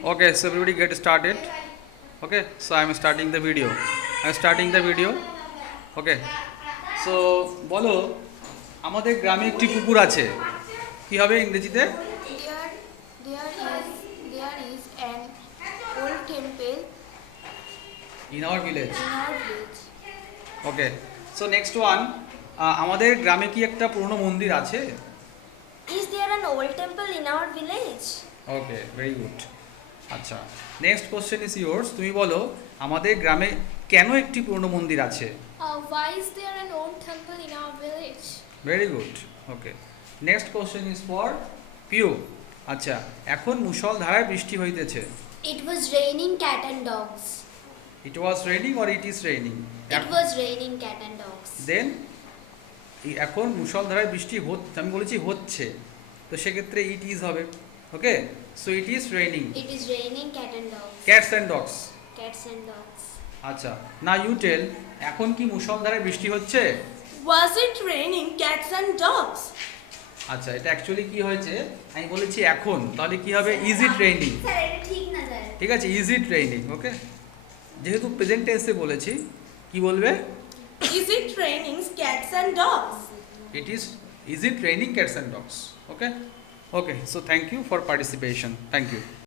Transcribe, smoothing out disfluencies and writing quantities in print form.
Okay, so everybody get started. Okay, so I'm starting the video. I'm starting the video. Okay, so বলো আমাদের গ্রামে একটি পুকুর আছে কি হবে ইংরেজিতে There is an old temple in our village in our village. Okay so next one আমাদের গ্রামে কি একটা পুরনো মন্দির আছে Is there an old temple in our village? Okay very good আচ্ছা নেক্সট কোশ্চেন ইজ ইয়োর্স তুমি বলো আমাদের গ্রামে কেন একটি পুরনো মন্দির আছে Why is there an old temple in our village? Very good okay next question is for Piu আচ্ছা এখন মুষলধারায় বৃষ্টি হইতেছে It was raining cat and dogs. It was raining or it is raining It was raining cat and dogs. দেন এখন মুষলধারায় বৃষ্টি হচ্ছে আমি বলেছি হচ্ছে তো সেক্ষেত্রে ইট ইজ হবে okay so it is raining It is raining cat and dogs. Cats and dogs Cats and dogs. আচ্ছা না ইউ টেল এখন কি মুষলধারায় বৃষ্টি হচ্ছে Was it raining cats and dogs? আচ্ছা এটা অ্যাকচুয়ালি কি হয়েছে আমি বলেছি এখন তাহলে কি হবে ইজ ইট রেইনিং স্যার এটা ঠিক না স্যার ঠিক আছে ইজ ইট রেইনিং ওকে যেহেতু প্রেজেন্ট টেন্সে বলেছি কি বলবে Is it raining cats and dogs? It is it raining cats and dogs okay okay so thank you for participation thank you